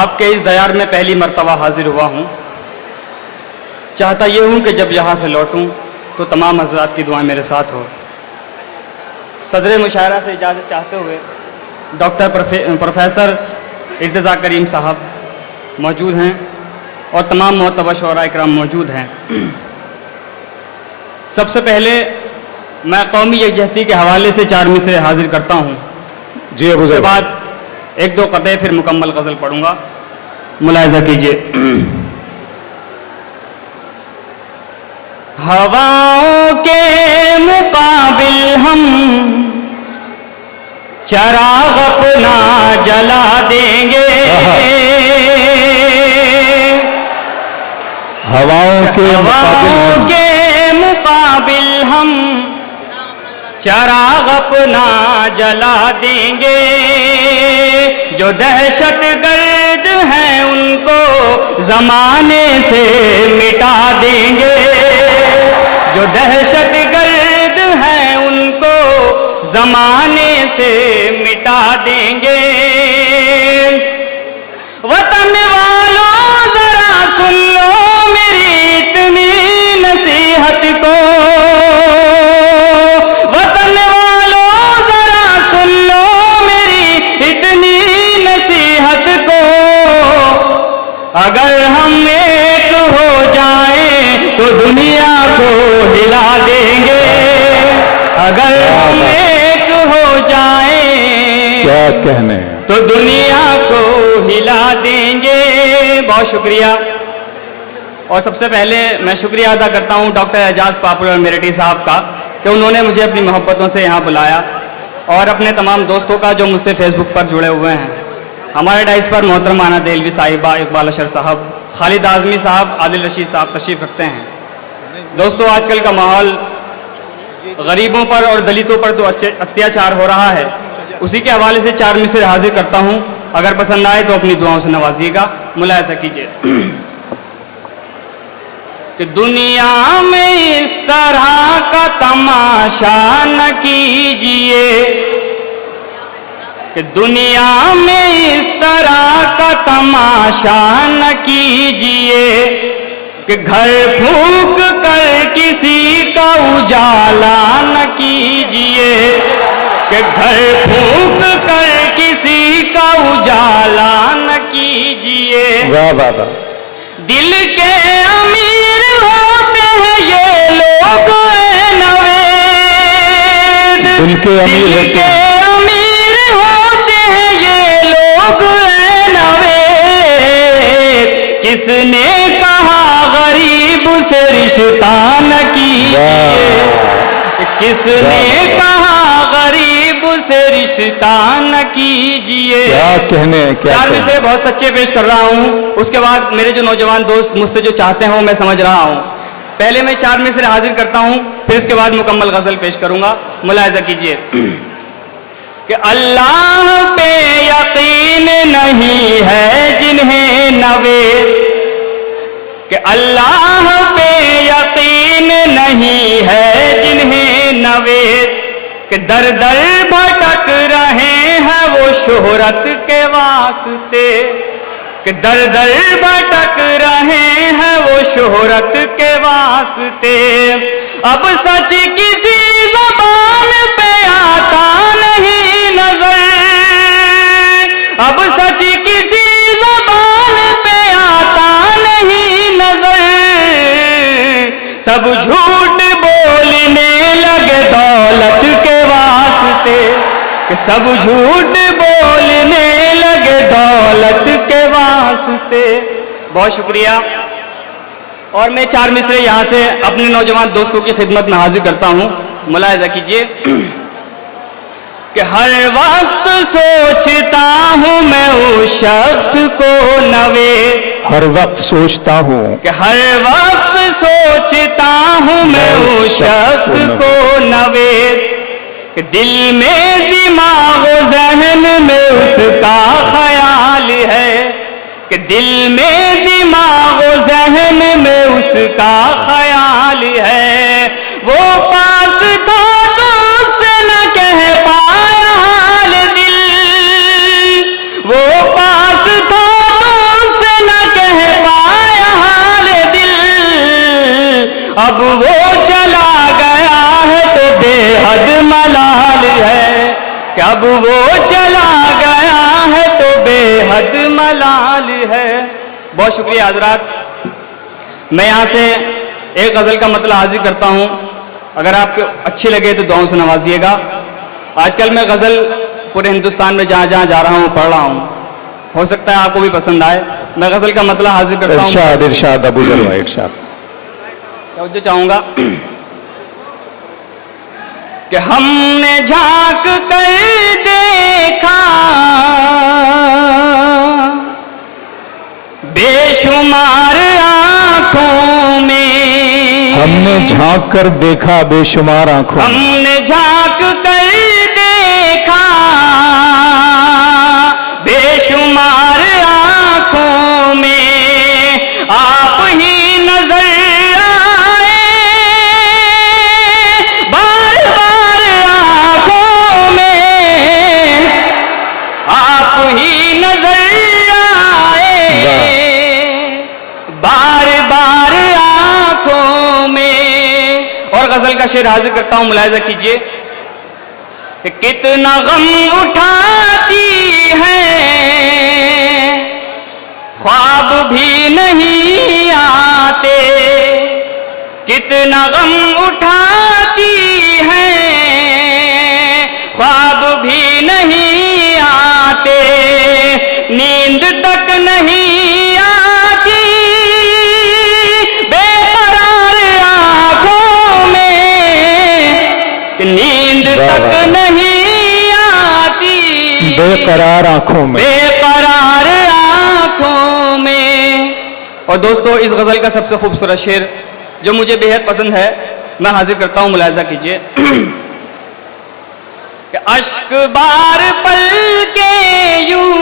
آپ کے اس دیار میں پہلی مرتبہ حاضر ہوا ہوں. چاہتا یہ ہوں کہ جب یہاں سے لوٹوں تو تمام حضرات کی دعائیں میرے ساتھ ہو. صدر مشاعرہ سے اجازت چاہتے ہوئے ڈاکٹر پروفیسر ارتضیٰ کریم صاحب موجود ہیں اور تمام معتبر شعراء اکرام موجود ہیں. سب سے پہلے میں قومی یکجہتی کے حوالے سے 4 مصرعے حاضر کرتا ہوں. جی ابو اس کے ذر. بعد 1-2 قطعے پھر مکمل غزل پڑھوں گا. ملاحظہ کیجیے. ہواؤں کے مقابل ہم چراغ اپنا جلا دیں گے. ہواؤں کے مقابل ہم چراغ اپنا جلا دیں گے. جو دہشت گرد ہیں ان کو زمانے سے مٹا دیں گے. جو دہشت گرد ہیں ان کو زمانے سے مٹا دیں گے. وطن والوں ذرا سن لو میری اتنی نصیحت کو. وطن والوں ذرا سن لو میری اتنی نصیحت کو. اگر ہم ایک ہو جائیں تو دنیا کو ہلا دیں گے. اگر ہم ایک ہو جائیں کیا کہنے تو دنیا کو ہلا دیں گے. بہت شکریہ. اور سب سے پہلے میں شکریہ ادا کرتا ہوں ڈاکٹر اعجاز پاپولر میرٹی صاحب کا کہ انہوں نے مجھے اپنی محبتوں سے یہاں بلایا, اور اپنے تمام دوستوں کا جو مجھ سے فیس بک پر جڑے ہوئے ہیں. ہمارے ڈائس پر محترم آنا دہلوی صاحبہ, اقبال اشر صاحب, خالد اعظمی صاحب, عادل رشید صاحب تشریف رکھتے ہیں. دوستو, آج کل کا ماحول غریبوں پر اور دلتوں پر تو اتیاچار ہو رہا ہے. اسی کے حوالے سے 4 مصرعے حاضر کرتا ہوں. اگر پسند آئے تو اپنی دعاؤں سے نوازیے گا. ملاحظہ کیجیے. کہ دنیا میں اس طرح کا تماشا نہ کیجیے. کہ دنیا میں اس طرح کا تماشا نہ کیجیے. کہ گھر پھونک کر کسی کا اجالا نہ کیجیے. کہ گھر پھونک کر کسی کا اجالا نہ کیجیے. واہ واہ واہ. دل کے امیر ہوتے ہیں یہ لوگ نوید. دل کے امیر دل کے امیر ہوتے ہیں یہ لوگ نوید. کس نے کہا غریب سے رشتہ نہ کیجیے. کس نے کہا غریب سے رشتہ نہ کیجیے. کیا کہنے. 4 مصرعے بہت سچے پیش کر رہا ہوں. اس کے بعد میرے جو نوجوان دوست مجھ سے جو چاہتے ہیں وہ میں سمجھ رہا ہوں. پہلے میں 4 مصرعے حاضر کرتا ہوں, پھر اس کے بعد مکمل غزل پیش کروں گا. ملاحظہ کیجیے. کہ اللہ پہ یقین نہیں ہے جنہیں نوید. کہ اللہ پہ یقین نہیں ہے جنہیں نوید. کہ در در بھٹک رہے ہیں وہ شہرت کے واسطے. کہ در در بھٹک رہے ہیں وہ شہرت کے واسطے. اب سچ کسی زبان پہ آتا نہیں نظر. اب سچ کسی زبان پہ آتا نہیں نظر. سب جھوٹ بولنے لگے دولت کے واسطے. کہ سب جھوٹ بولنے لگے دولت کے واسطے. بہت شکریہ. اور میں 4 مصرعے یہاں سے اپنے نوجوان دوستوں کی خدمت میں حاضر کرتا ہوں. ملاحظہ کیجیے. کہ ہر وقت سوچتا ہوں میں اس شخص کو نوید. ہر وقت سوچتا ہوں. کہ ہر وقت سوچتا ہوں میں اس شخص کو نوید. کہ دل میں دماغ و ذہن میں اس کا خیال ہے. کہ دل میں دماغ و ذہن میں اس کا خیال ہے. وہ پاس تھا تو اس سے نہ کہہ پایا حال دل. وہ پاس تھا تو اب وہ چلا گیا ہے تو بے حد ملال ہے. بہت شکریہ حضرات. میں یہاں سے ایک غزل کا مطلب حاضر کرتا ہوں. اگر آپ کو اچھی لگے تو دعاؤں سے نوازیے گا. آج کل میں غزل پورے ہندوستان میں جہاں جہاں جا رہا ہوں پڑھ رہا ہوں. ہو سکتا ہے آپ کو بھی پسند آئے. میں غزل کا مطلب حاضر کرتا ہوں. ارشاد ارشاد ابو ذر بھائی ارشاد. توجہ چاہوں گا کہ ہم نے جھانک کر دیکھا بے شمار آنکھوں میں. ہم نے جھانک کر دیکھا بے شمار آنکھوں. ہم نے جھانک کر دیکھا بے شمار آنکھوں میں آپ ہی نظر آئے بار بار آنکھوں میں آپ ہی نظر آئے بار بار آنکھوں میں. اور غزل کا شعر حاضر کرتا ہوں, ملاحظہ کیجئے کہ کتنا غم اٹھاتی ہے خواب بھی نہیں آتے. کتنا غم اٹھاتی ہے خواب بھی نہیں آتے. نیند تک نہیں آتی بے قرار آنکھوں میں. نیند تک نہیں آتی بے قرار آنکھوں میں. بے قرار آنکھوں میں. اور دوستو اس غزل کا سب سے خوبصورت شعر جو مجھے بے حد پسند ہے میں حاضر کرتا ہوں, ملاحظہ کیجئے کہ اشک بار پل کے یوں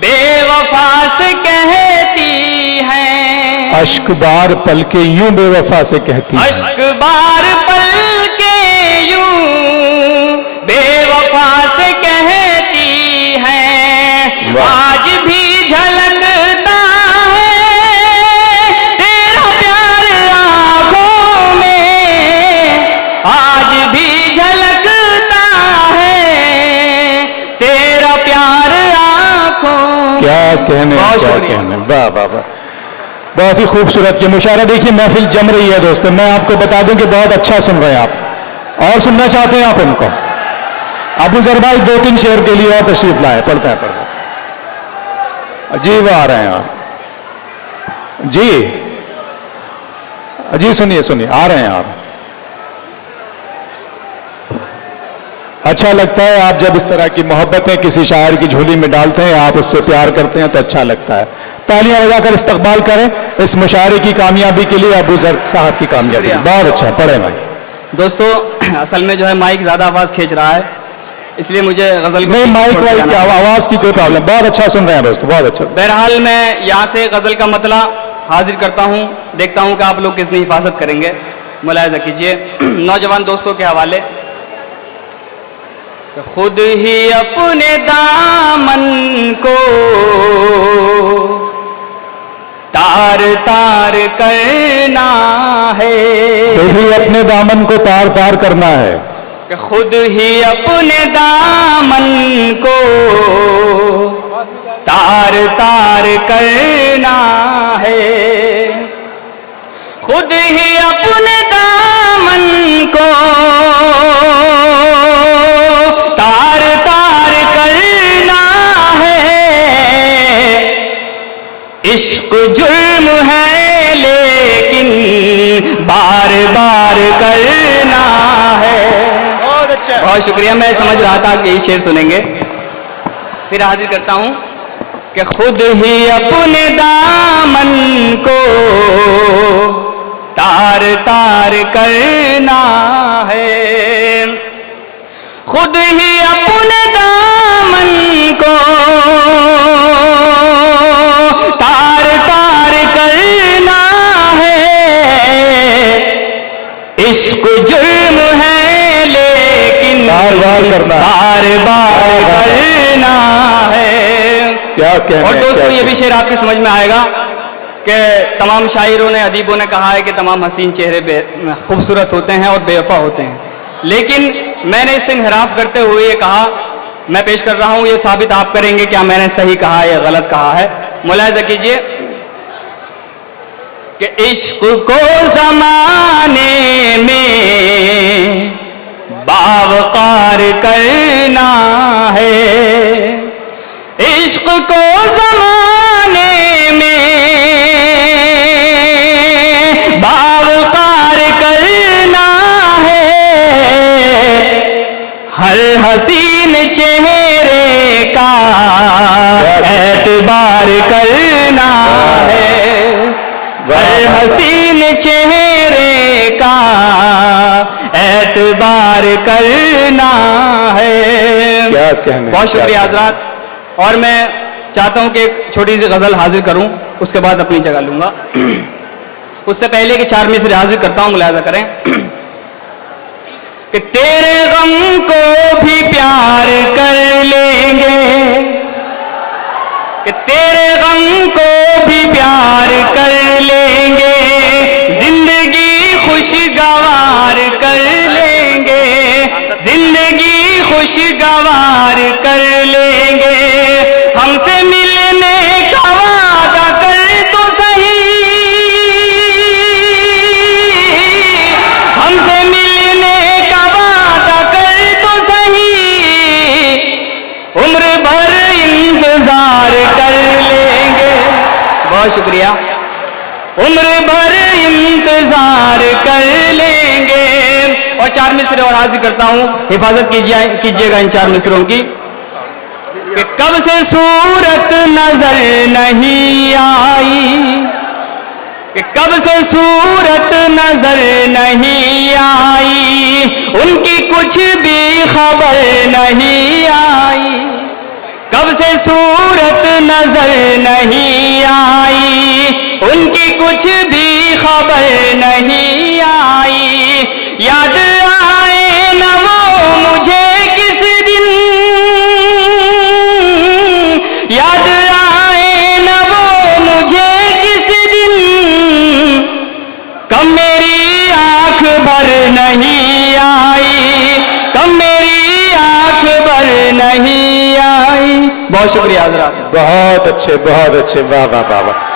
بے وفا سے کہتی ہیں. اشک بار پل کے یوں بے وفا سے کہتی ہے. اشک بار پل کے یوں بے وفا سے کہتی ہیں. آج بھی جھلکتا ہے تیرا پیار آنکھوں میں. آج بھی جھلکتا ہے تیرا پیار آنکھوں. کیا کہنے بہت کیا شکریہ. کہنے. واہ واہ واہ, بہت ہی خوبصورت. یہ مشاعرہ دیکھیے محفل جم رہی ہے دوستو. میں آپ کو بتا دوں کہ بہت اچھا سن رہے ہیں آپ, اور سننا چاہتے ہیں آپ ان کو. ابو ذر بھائی 2-3 شعر کے لیے اور تشریف لائے. پڑھتے ہیں پڑھتے ہیں. جی وہ آ رہے ہیں آپ. جی سنیے سنیے آ رہے ہیں آپ. اچھا لگتا ہے آپ جب اس طرح کی محبتیں کسی شاعر کی جھولی میں ڈالتے ہیں, آپ اس سے پیار کرتے ہیں تو اچھا لگتا ہے. تالیاں بجا کر استقبال کریں اس مشاعرے کی کامیابی کے لیے, ابو ذر صاحب کی کامیابی. بہت اچھا. پڑھیں بھائی. دوستو اصل میں جو ہے مائک زیادہ آواز کھینچ رہا ہے اس لیے مجھے غزل نہیں مائک وائی کی آواز کی کوئی پرابلم. بہت اچھا سن رہے ہیں دوستو, بہت اچھا. بہرحال میں یہاں سے غزل کا مطلع حاضر کرتا ہوں. دیکھتا ہوں کہ آپ لوگ کس نے حفاظت کریں گے. ملاحظہ کیجئے نوجوان دوستوں کے حوالے کہ خود ہی اپنے دامن کو تار تار کرنا ہے. خود ہی اپنے دامن کو تار تار کرنا ہے. کہ خود ہی اپنے دامن کو تار تار کرنا ہے. خود ہی اپنے دامن کو تار تار کرنا ہے. عشق جرم ہے لیکن بار بار کرنا ہے. بہت شکریہ. میں سمجھ رہا تھا کہ یہ شعر سنیں گے. پھر حاضر کرتا ہوں کہ خود ہی اپنے دامن کو تار تار کرنا ہے. خود ہی اپنے دامن کو تار تار کرنا ہے. عشق جرم ہے لیکن بار بار کرنا, بار بار کرنا ہے. کیا کہنے. اور دوستو یہ بھی شعر آپ کی سمجھ میں آئے گا کہ تمام شاعروں نے ادیبوں نے کہا ہے کہ تمام حسین چہرے خوبصورت ہوتے ہیں اور بے وفا ہوتے ہیں, لیکن میں نے اس سے انحراف کرتے ہوئے یہ کہا، میں پیش کر رہا ہوں، یہ ثابت آپ کریں گے کیا میں نے صحیح کہا ہے یا غلط کہا ہے. ملاحظہ کیجئے کہ عشق کو زمانے میں باوقار کرنا ہے، عشق کو زمانے میں باوقار کرنا ہے، ہر حسین چہرے کا اعتبار کرنا ہے، ہر حسین چہرے کا اعتبار کرنا ہے. کیا کہنے. بہت شکریہ حضرات. اور میں چاہتا ہوں کہ ایک چھوٹی سی غزل حاضر کروں، اس کے بعد اپنی جگہ لوں گا. اس سے پہلے کہ 4 مصرے حاضر کرتا ہوں، ملاحظہ کریں کہ تیرے غم کو بھی پیار کر لیں گے، کہ تیرے غم کو بھی پیار کر لیں گے، زندگی خوشگوار کر لیں گے، زندگی خوشگوار کر لیں گے. ہم سے ملنے کا وعدہ کر تو صحیح، ہم سے ملنے کا وعدہ کر تو صحیح، عمر بھر انتظار کر لیں گے. بہت شکریہ. عمر بھر انتظار کر لیں گے. اور 4 مصرے اور حاضر کرتا ہوں، حفاظت کیجئے گا ان 4 مصروں کی. کہ کب سے صورت نظر نہیں آئی، کہ کب سے صورت نظر نہیں آئی، ان کی کچھ بھی خبر نہیں آئی، کب سے صورت نظر نہیں آئی، ان کی کچھ بھی خبر نہیں آئی. یاد آئے نہ وہ مجھے کس دن، یاد آئے نہ وہ مجھے کس دن، کب میری آنکھ بھر نہیں آئی، کب میری آنکھ بھر نہیں آئی. بہت شکریہ حضرات. بہت اچھے، واہ واہ واہ واہ.